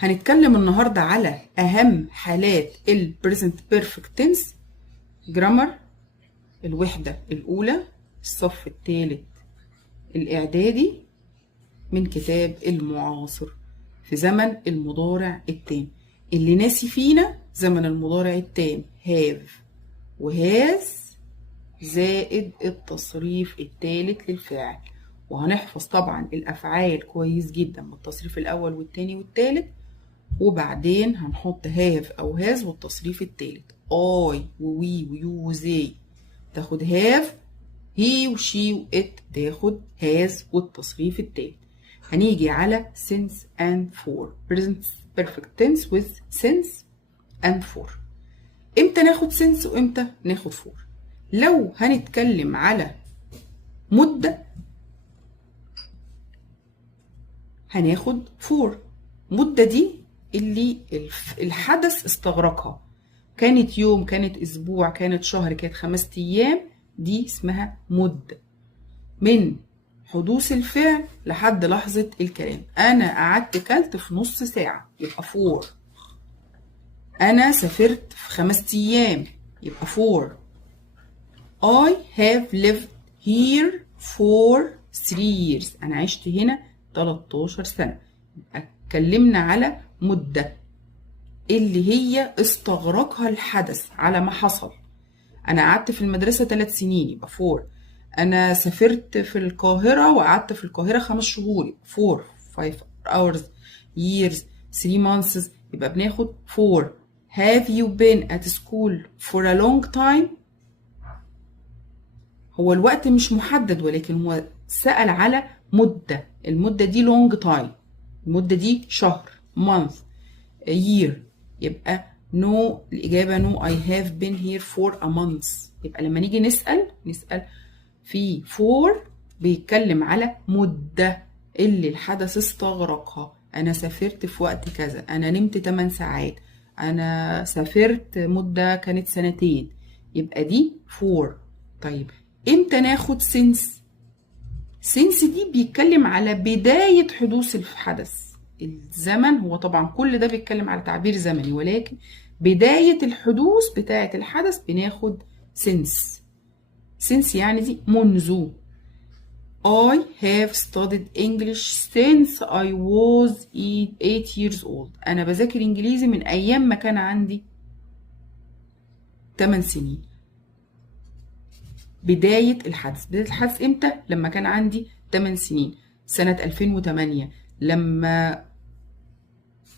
هنتكلم النهاردة على أهم حالات ال present perfect tense grammar الوحدة الأولى الصف الثالث الإعدادي من كتاب المعاصر في زمن المضارع التام. اللي ناسي فينا زمن المضارع التام have وهاز زائد التصريف الثالث للفاعل، وهنحفظ طبعا الأفعال كويس جدا بالتصريف الأول والتاني والتالت، وبعدين هنحط هاف أو هاز والتصريف التالت. I ووي ويو وزي تاخد هاف، هي وشي وإت تاخد هاز والتصريف التالت. هنيجي على since and for present perfect tense with since and for. امتى ناخد since وامتى ناخد for؟ لو هنتكلم على مدة هناخد for. مدة دي اللي الحدث استغرقها، كانت يوم، كانت اسبوع، كانت شهر، كانت 5 ايام، دي اسمها مدة من حدوث الفعل لحد لحظة الكلام. انا قعدت كلت في نص ساعة يبقى for. انا سافرت في 5 ايام يبقى for. I have lived here for 3 years. انا عشت هنا 13 سنة. اتكلمنا على مدة اللي هي استغرقها الحدث على ما حصل. انا قعدت في المدرسة 3 سنين يبقى 4. انا سافرت في القاهرة وقعدت في القاهرة 5 شهور يبقى 4. 5 hours years 3 months يبقى بناخد 4. Have you been at school for a long time؟ هو الوقت مش محدد، ولكن هو سأل على مدة. المدة دي long time، المدة دي شهر month year، يبقى no. الإجابة no. I have been here for a month. يبقى لما نيجي نسأل في for بيتكلم على مدة اللي الحدث استغرقها. أنا سافرت في وقت كذا، أنا نمت 8 ساعات، أنا سافرت مدة كانت 2 سنين، يبقى دي for. طيب امتى ناخد since؟ since دي بيتكلم على بداية حدوث الحدث. الزمن هو طبعا كل ده بيتكلم على تعبير زمني، ولكن بداية الحدوث بتاعة الحدث بناخد since. since يعني دي منذ. I have studied English since I was 8 years old. أنا بذاكر إنجليزي من أيام ما كان عندي 8 سنين. بداية الحدث. بداية الحدث امتى؟ لما كان عندي 8 سنين، سنة 2008 لما